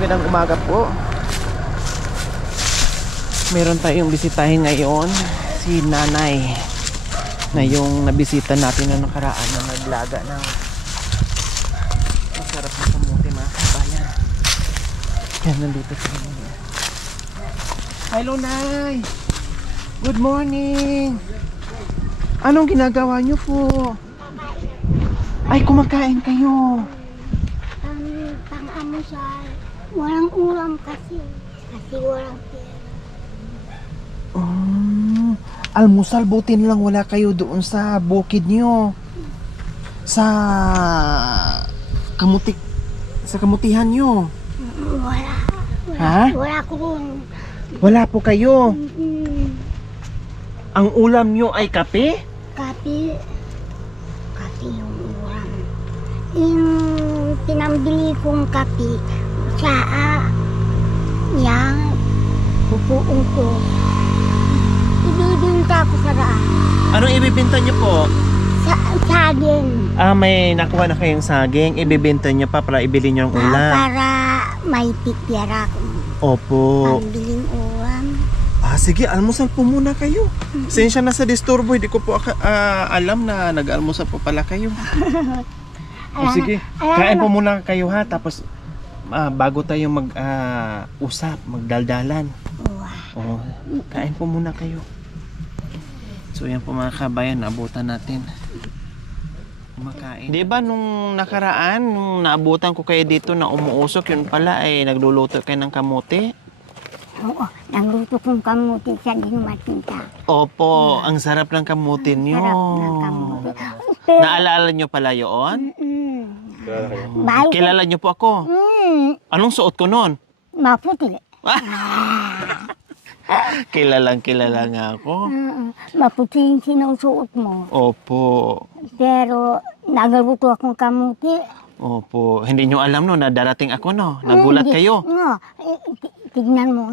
magandang umaga po. Meron tayong bisitahin ngayon, si nanay na yung nabisita natin na nakaraan na naglaga ng masarap na kamuti, mga kabayan. Yan, nandito sa mga. Hello, Nay! Good morning! Anong ginagawa niyo po? Ay, kumakain kayo. Pang-amusal. Walang ulam kasi. Kasi walang pera. Almusal, butin lang wala kayo doon sa bukid niyo. Sa kamutihan niyo. Wala. Ha? Wala ko rin. Wala po kayo. Ang ulam niyo ay kape? Kapi. Kapi yung ulam. Yung pinambili kong kapi, tsaa, yang pupuong ko. Ibibinta ko sa daan. Anong ibibenta niyo po? Saging. May nakuha na kayong saging. Ibibenta niyo pa para ibili niyo ng ulam. Para may pipira ko. Opo. Pambiling ulam. Sige, almusal po muna kayo. Sensya na sa disturbo, hindi ko po alam na nag-almusal po pala kayo. Sige, kain po muna kayo ha. Tapos bago tayo mag-usap, magdaldalan. Wow. Kain po muna kayo. So yan po mga kabayan, naabutan natin. Kumakain. Di ba nung nakaraan, nung naabutan ko kayo dito na umuusok, yun pala ay nagluluto kayo ng kamote? Oo, nagluto kong kamuti sa dinumatinta. Opo, ang sarap ng kamuti niyo. Sarap ng kamuti. Naalala niyo pala yun? Bahay ko. Kilala niyo po ako. Anong suot ko noon? Maputi. Kilala nga ako. Maputi yung sinusuot mo. Opo. Pero nagluto akong kamuti. Opo. Hindi niyo alam no na darating ako no? Nagulat kayo. No, tignan mo.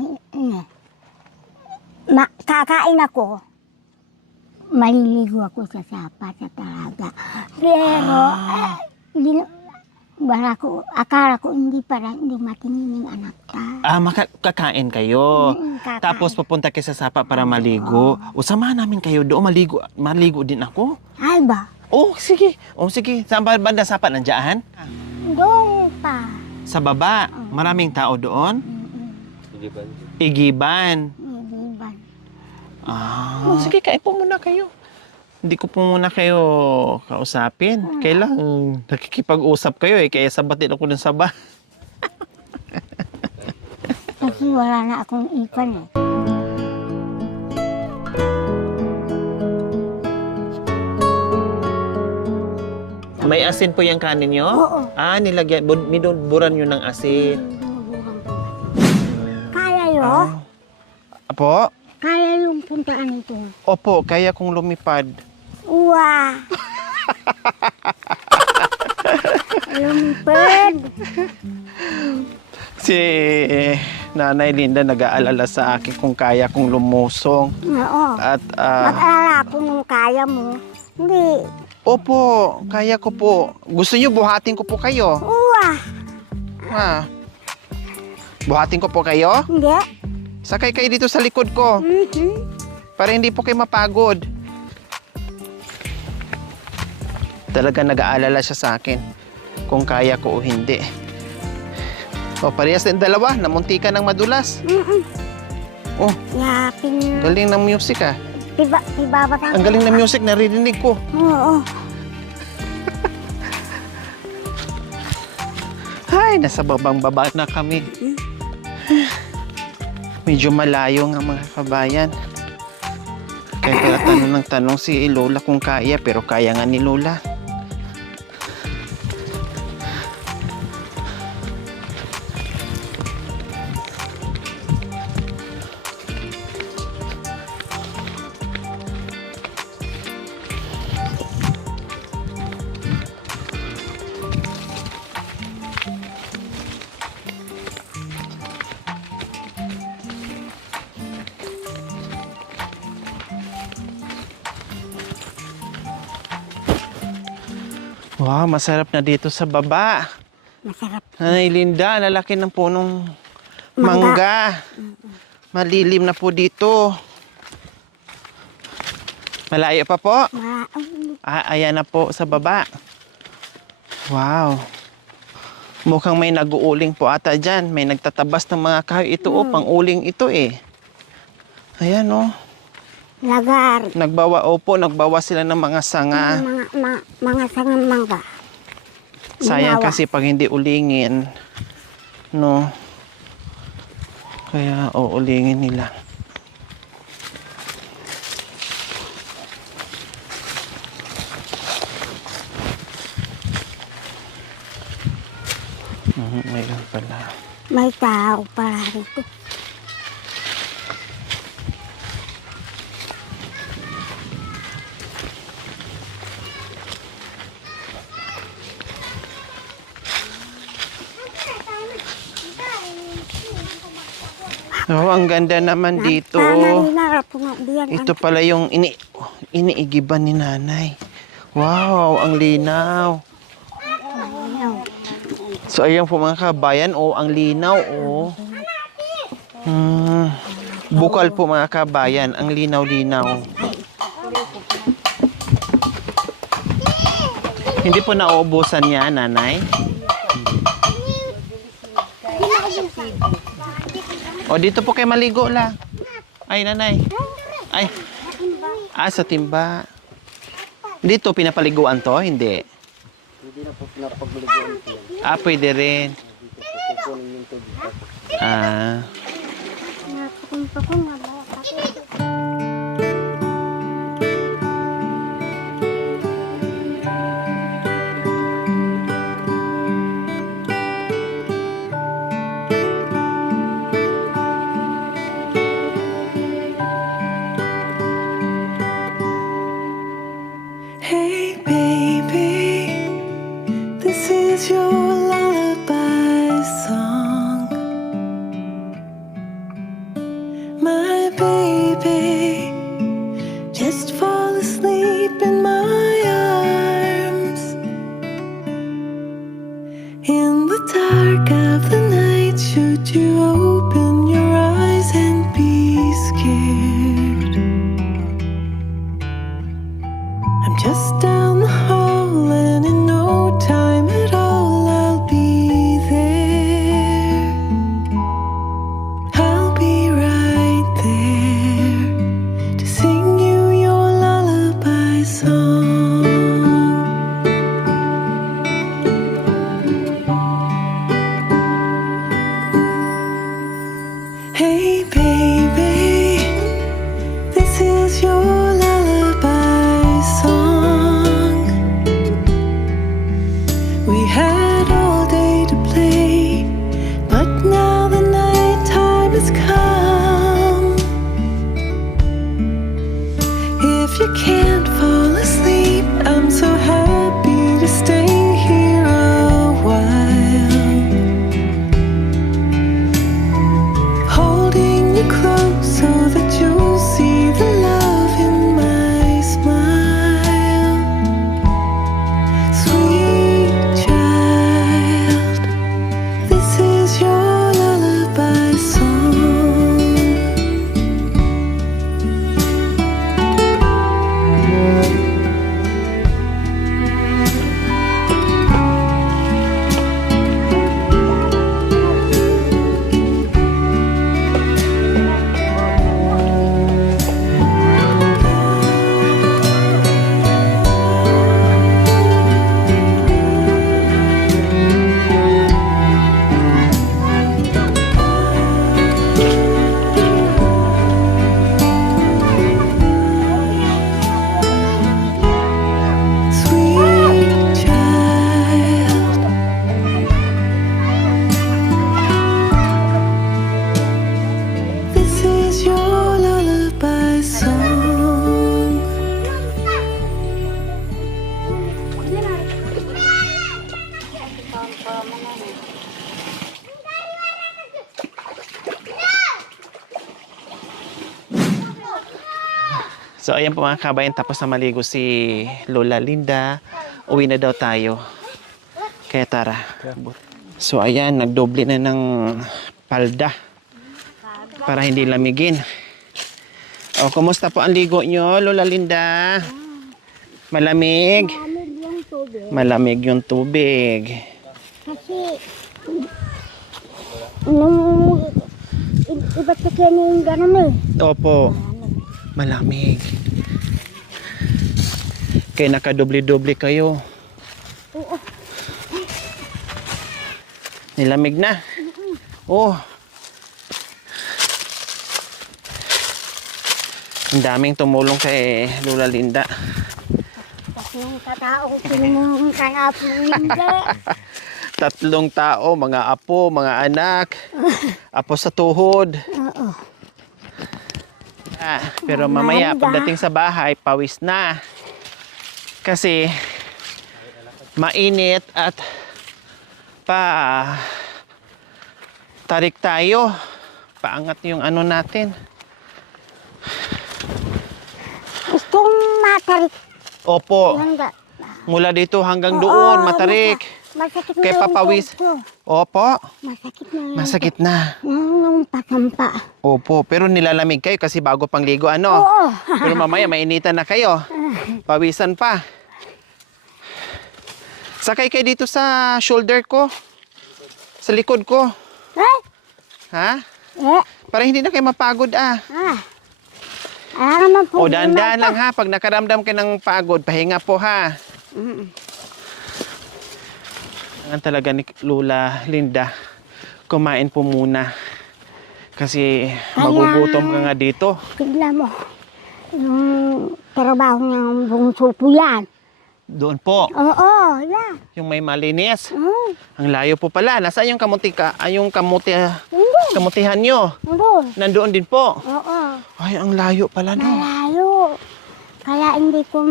Kakain ako. Maliligo ako sa sapa, sa talaga. Pero, akala ko hindi matingin yung anak ka. Makakain kayo. Kakain. Tapos pupunta kayo sa sapa para maligo. O samahan namin kayo doon. Maligo din ako. Ay ba? Sige. Sige. Saan ba banda sapa? Nandiyan? Doon pa. Sa baba. Maraming tao doon? Igiban. Igiban. Sige, kain po muna kayo. Hindi ko po muna kayo kausapin. Kailangan nakikipag-usap kayo kaya sabatin ako ng saba. Kasi wala na akong ipan May asin po yung kanin nyo? Oo. Nilagyan. Binuburan nyo ng asin. Kaya yun? Apo? Kaya yung puntaan ito. Opo, kaya kong lumipad. Uwa! Lumipad! Si Nanay Linda nag-aalala sa akin kung kaya kong lumusong. Oo. At, Mag-alala ko nung kaya mo. Hindi. opo, kaya ko po. Gusto niyo buhatin ko po kayo? Uwa! Buhatin ko po kayo? Hindi. Sakay kayo dito sa likod ko. Para hindi po kayo mapagod. Talaga nag-aalala siya sa akin kung kaya ko o hindi. Parehas din dalawa. Namuntikan ng madulas. Yapin. Galing ng music Pibabatang. Ang galing ng music, naririnig ko. Oo. Ay, nasa babang baba na kami. Medyo malayo nga mga kabayan. Kaya tanong ng tanong si Lola kung kaya, pero kaya nga ni Lola. Wow, masarap na dito sa baba. Masarap. Nanay Linda, lalaki ng punong mangga. Malilim na po dito. Malayo pa po. Ayan na po sa baba. Wow. Mukhang may nag-uuling po ata dyan. May nagtatabas ng mga kahoy. Ito pang-uling ito eh. Ayan oh. Lagar. Nagbawa sila ng mga sanga. Mga sangang mangga. Sayang Ginawa. kasi pag hindi ulingin, no? Kaya uulingin nila. Mayroon pala. May tao pala rito. Oh, ang ganda naman dito. Ito pala yung iniigiban ni nanay. Wow, ang linaw. So, ayan po mga kabayan. Oh, ang linaw. Oh. Bukal po mga kabayan. Ang linaw-linaw. Hindi po nauubusan niya, nanay? O, dito po kayo maligo la. Ay, nanay. Ay. Sa timba. Dito, pinapaliguan to? Hindi. Hindi na po pinapagmaliguan po yan. Pwede rin. Dito po kukunin yung tubig. Hey baby, this is your lullaby song. My baby, just fall asleep in my arms. In the dark of the night, should you open your eyes and be scared? I'm just down the hall and in no time at all I'll be there. I'll be right there to sing you your lullaby song. Hey baby, this is your lullaby song. We had all day to play, but now the night time has come. If you can't fall asleep, I'm so happy to stay here a while, holding you close so that you'll see the love in my smile. Sweet child, this is your lullaby song. Sweet child, this is your lullaby song. So, ayan po mga kabayan. Tapos na maligo si Lola Linda. Uwi na daw tayo. Kaya tara. So ayan, nagdoble na ng palda para hindi lamigin. O, kumusta po ang ligo nyo, Lola Linda? Malamig? Malamig yung tubig. Malamig yung tubig. Kasi, nung iba't sa kanya yung gano'n eh. Opo, malamig. Kaya nakadoble-doble kayo. Oo. Nilamig na. Oh. Ang daming tumulong kay Lola Linda. Kasi yung katao ko pinunong kanap hindi. 3 tao, mga apo, mga anak. Apo sa tuhod. Oo. Pero mamaya, pagdating sa bahay, pawis na. Kasi mainit at tarik tayo. Paangat yung ano natin. Gustong matarik. Opo, Hangga. mula dito hanggang Oo, doon, matarik. Masakit na Kaya yung papawis. tuhod ko. Opo, Masakit na yung masakit na. Yung pasampa. Opo, pero nilalamig kayo kasi bago pang ligo, ano? Oo. Pero mamaya, mainitan na kayo. Pawisan pa. Sakay kayo dito sa shoulder ko. Sa likod ko. Eh? Ha? Eh? Para hindi na kayo mapagod, ah. Naman po. O, dahan-dahan lang, ha. Pag nakaramdam ka ng pagod, pahinga po, ha. Ang talaga ni Lola Linda, kumain po muna. Kasi magugutom ka nga dito. Tignan mo. Yung trabaho niyang bungso po yan. Doon po, Oo, yan. yung may malinis. Oo. Ang layo po pala. Nasaan yung yung Hindi. kamutihan nyo? Doon. Nandoon din po. Oo. Ay, ang layo pala, no? Malayo. Kaya hindi ko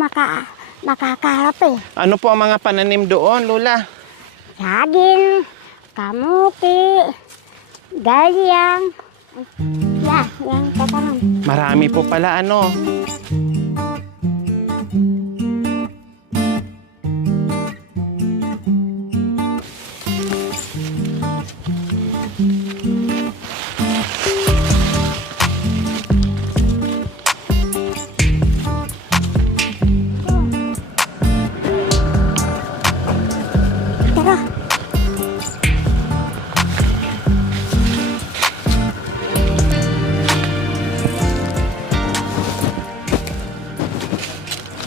makakarap eh. Ano po ang mga pananim doon, Lola? Saging, kamuti, galyang. Yan katanong. Marami po pala, ano? Tara.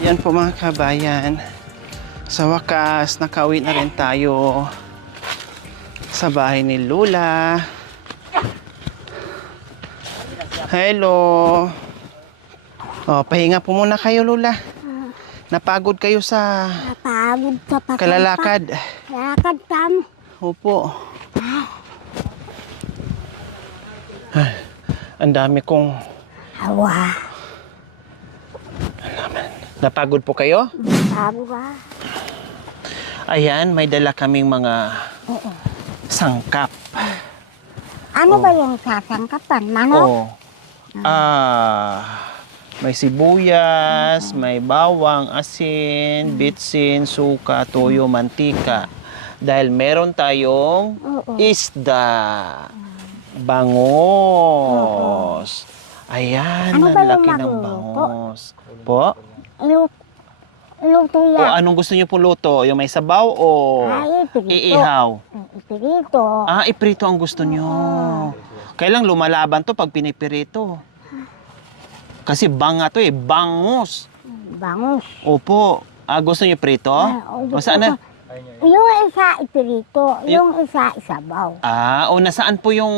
Yan po mga kabayan. Sa wakas, nakauwi na rin tayo sa bahay ni Lola. Hello. Oh, pahinga po muna kayo, Lola. Napagod kayo sa Napagod sa pasampa. kalalakad. Lakad kami. Opo. Ay, ang dami kong... Awa. Napagod po kayo? Napagod ba? Ayan, may dala kaming mga sangkap. Ano ba yung sasangkapan? Manok? Oh. May sibuyas, may bawang, asin, bitsin, suka, toyo, mantika. Dahil meron tayong Oo. isda, bangos. Ayan, Ano ang ba yung laki ng magluto? bangos. Po? Iluto O yan. anong gusto niyo po luto? Yung may sabaw o Ay, iprito. iihaw? Iprito. Iprito ang gusto niyo. Kailang lumalaban to pag pinipirito. Kasi banga to eh, bangus. Bangus. Opo. Gusto niyo prito? O saan na? Yung isa iprito. Yung isa isabaw. O nasaan po yung...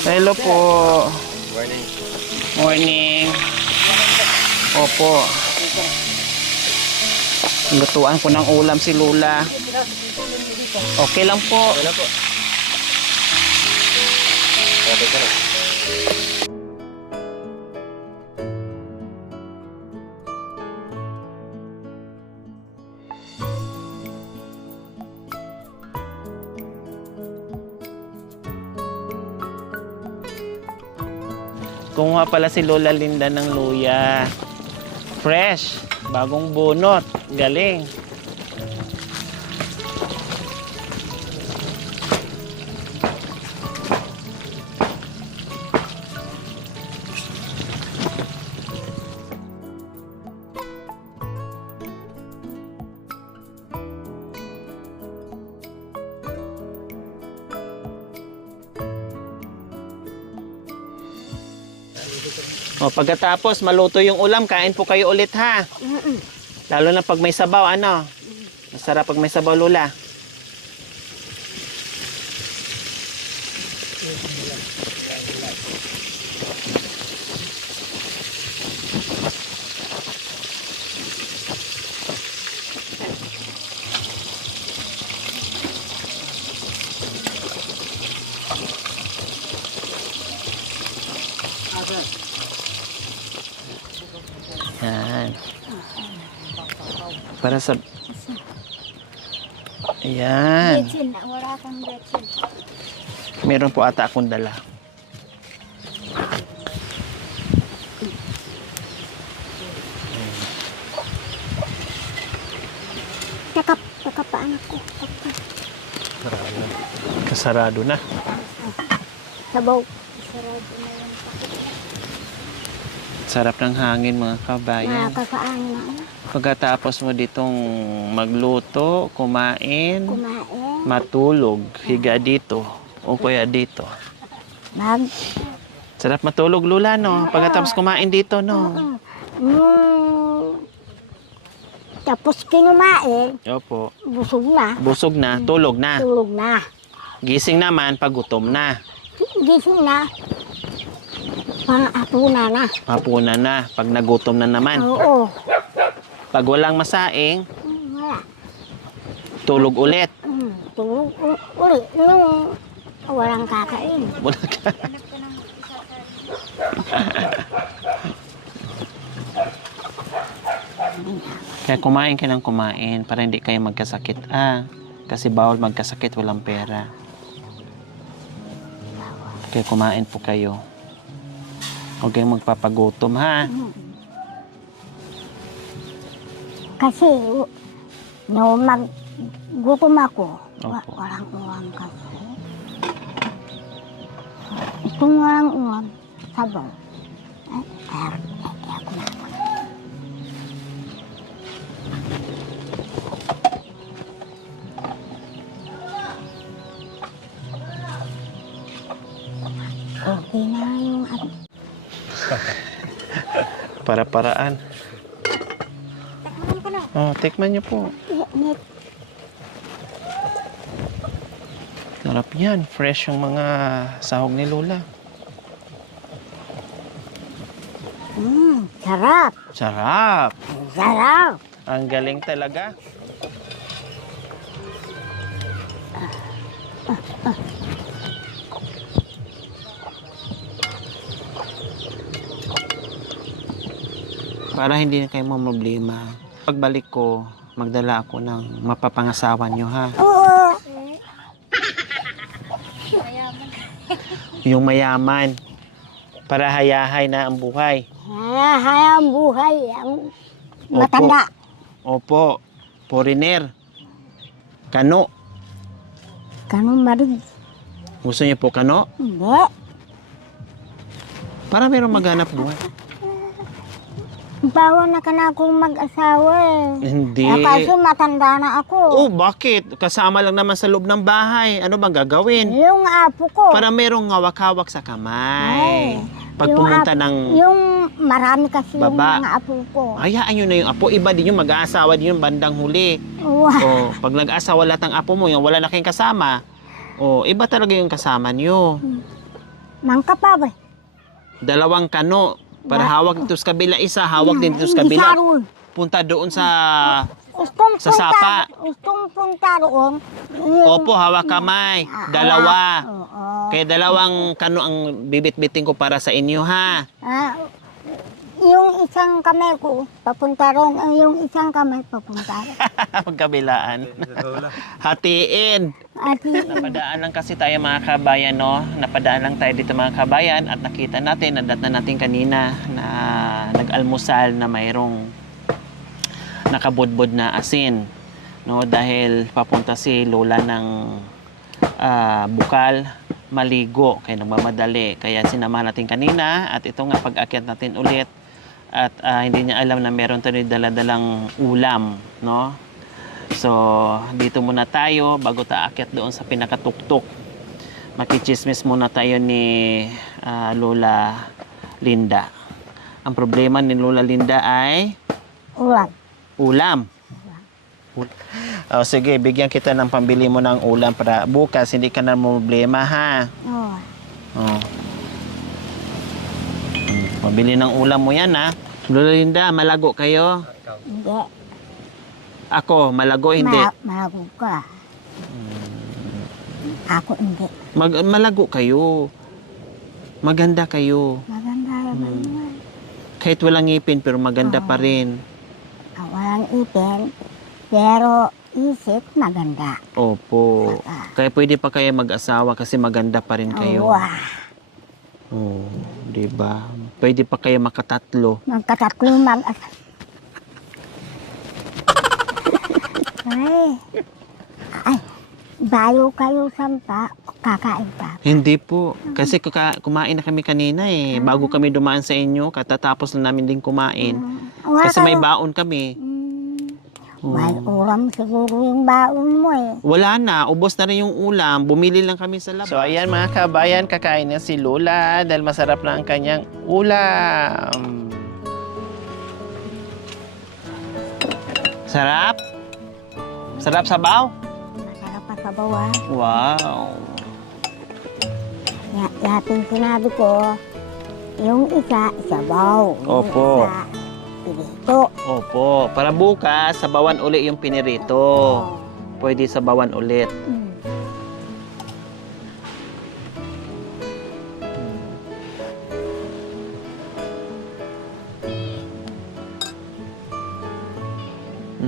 Hello po. Morning. Morning. Opo. Lutuan ko ng ulam si Lola. Okay lang po. Wala po. Okay ka na. Kumuha pala si Lola Linda ng luya. Fresh. Bagong bunot. Galing. O, pagkatapos maluto yung ulam, kain po kayo ulit ha. Lalo na pag may sabaw, ano? Masarap pag may sabaw, Lola. Yan. Para sa... Ayan. Betsin, wala kang betsin. Meron po ata akong dala. Tsaka pa anak ko. Kasarado na. Sabaw. Sarap ng hangin mga kabayan. Nakakaano na. Pagkatapos mo ditong magluto, kumain, Kumain. matulog, higa dito o kaya dito. Sarap matulog, Lula, no? Pagkatapos kumain dito, no? Tapos kinumain, Opo. busog na. Busog na, tulog na. Tulog na. Gising naman, pagutom na. Gising na. Pang-apuna na. Mapuna na, pag nagutom na naman. Oo. Pag walang masaing, Wala. tulog ulit. Tulog ulit nung walang kakain. Wala ka. Kaya kumain ka ng kumain para hindi kayo magkasakit. Kasi bawal magkasakit, walang pera. Kaya kumain po kayo. Huwag kayong magpapagutom, ha? Kasi no maggutom ako, Opo. walang ulam kasi. Itong walang ulam, sabaw. Kaya ako na. Okay na yung ano. Para-paraan. Oh, tikman niyo po. Sarap yan. Fresh yung mga sahog ni Lola. Sarap. Sarap. Sarap. Ang galing talaga. Para hindi na kayo mamroblema. Pagbalik ko, magdala ako ng mapapangasawa nyo, ha? Oo. Yung mayaman. Para hayahay na ang buhay. Hayang buhay ang matanda. Opo. Foreigner. Kano. Kanong marig. Gusto niyo po kano? Hindi. Para meron maghanap buhay. Bawa na ka na akong mag-asawa eh. Hindi. Kasi matanda na ako. Oh, bakit? Kasama lang naman sa loob ng bahay. Ano bang gagawin? Yung apo ko. Para merong hawak-hawak sa kamay. Ay, Pag yung pumunta apo- ng Yung marami kasi yung baba. mga apo ko. hayaan nyo na yung apo. Iba din yung mag-aasawa din yung bandang huli. Wow. Oh, pag nag-asawa lahat ng apo mo, yung wala na kayong kasama. Oh, iba talaga yung kasama nyo. Nangka pa ba? Dalawang kano. Para hawak dito sa kabila. Isa, hawak din dito sa kabila. Isa ron. Punta doon sa Sa sapa. Gustong punta roon. Opo, hawak kamay. Dalawa. Oo. Kaya dalawang kano ang bibit-biting ko para sa inyo, ha? Yung isang kamay ko, papunta roon. Yung isang kamay, papunta roon. Magkabilaan. Hatiin. At Napadaan lang kasi tayo mga kabayan, no? Napadaan lang tayo dito mga kabayan at nakita natin, nadat na natin kanina na nag-almusal na mayroong nakabudbud na asin, no? Dahil papunta si Lola ng Bukal, maligo, kaya nagmamadali. Kaya sinama natin kanina at ito nga pag-akyat natin ulit at hindi niya alam na meron tayo dala-dalang ulam, no? So, dito muna tayo bago tayo aakyat doon sa pinakatuktok. Makichismis muna tayo ni Lola Linda. Ang problema ni Lola Linda ay ulan. ulam. Oh, sige, bigyan kita ng pambili mo ng ulam para bukas hindi ka na problema, ha? Oo. Oh. Mabili ng ulam mo yan, ha? Lola Linda, malago kayo? Hindi. Ako, malago, hindi. Malago ka. Ako hindi. Malago kayo. Maganda kayo. Maganda naman naman. Kahit walang ngipin, pero maganda pa rin. Walang ipin, pero isip maganda. Opo. Kaya pwede pa kayo mag-asawa kasi maganda pa rin kayo. Wah, Oh, di ba? Pwede pa kayo makatatlo. magkatatlo ay, bayo kayo sampa, kakain pa. Hindi po. Kasi kumain na kami kanina eh. Bago kami dumaan sa inyo, katatapos na namin din kumain. Wala Kasi may kayo- baon kami. May ulam siguro yung baon mo eh. Wala na, ubos na rin yung ulam. Bumili lang kami sa labas. So ayan mga kabayan, kakain na si Lola dahil masarap na ang kanyang ulam. Sarap? Sarap sabaw? Masarap pa sa bawa. Wow. Yating sinabi ko, yung isa, isabaw. Opo. Yung isa, pinito. Opo. Para bukas, sabawan uli yung pinirito. Pwede sabawan ulit.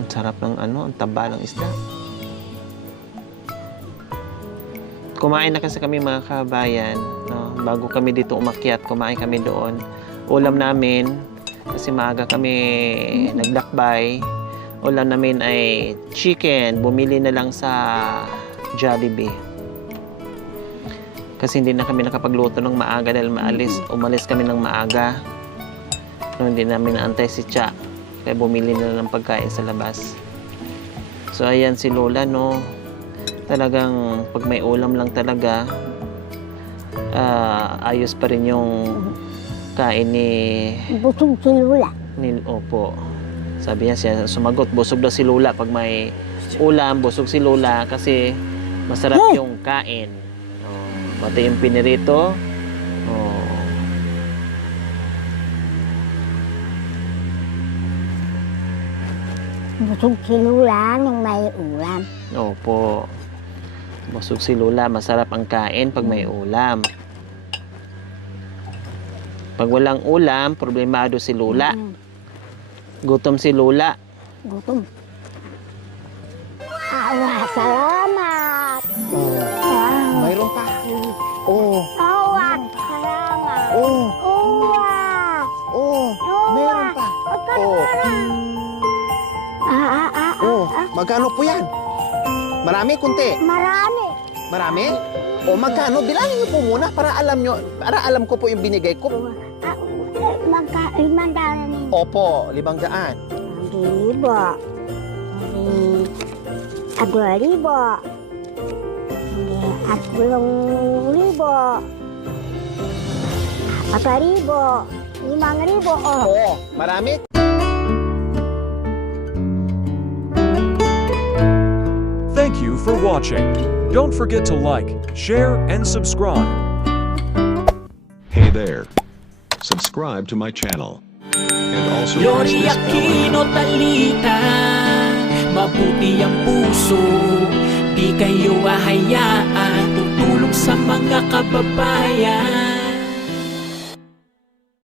Sarap ng ang taba ng isda. Kumain na kasi kami mga kabayan, no? Bago kami dito umakyat, kumain kami doon. Ulam namin, kasi maaga kami naglakbay. Ulam namin ay chicken. Bumili na lang sa Jollibee. Kasi hindi na kami nakapagluto ng maaga dahil umalis kami ng maaga. No, hindi namin naantay si Cha. Kaya bumili na lang ng pagkain sa labas. So ayan si Lola, no. Talagang pag may ulam lang talaga, ayos pa rin yung kain ni Busog si Lula. Opo. Sabi niya siya, sumagot, busog daw si Lola pag may ulam, busog si Lola kasi masarap yung kain. Oh, pati yung pinirito. Oh. Busog si Lula nung may ulam. Opo. Busog si Lola, masarap ang kain pag may ulam. Pag walang ulam, problemado si Lola. Gutom si Lola. Gutom. Salamat. Mayroon pa. Oh, Salamat. oh, Uwa. oh. Meron pa. Oh, oh. Magkano po yan? Marami, kunti. Marami. Marami? O magkano? Bilangin niyo po muna para alam ko po yung binigay ko. Magka-500 Opo, 500. Libo. Dua libo. At 10,000. 4,000. 5,000. Oh. Oo, marami. Thank you for watching. Don't forget to like, share, and subscribe. Hey there. Subscribe to my channel. And also press Gloria this bell icon. Aquino Talita, mabuti ang puso. Di kayo hahayaan, tutulong sa mga kababayan.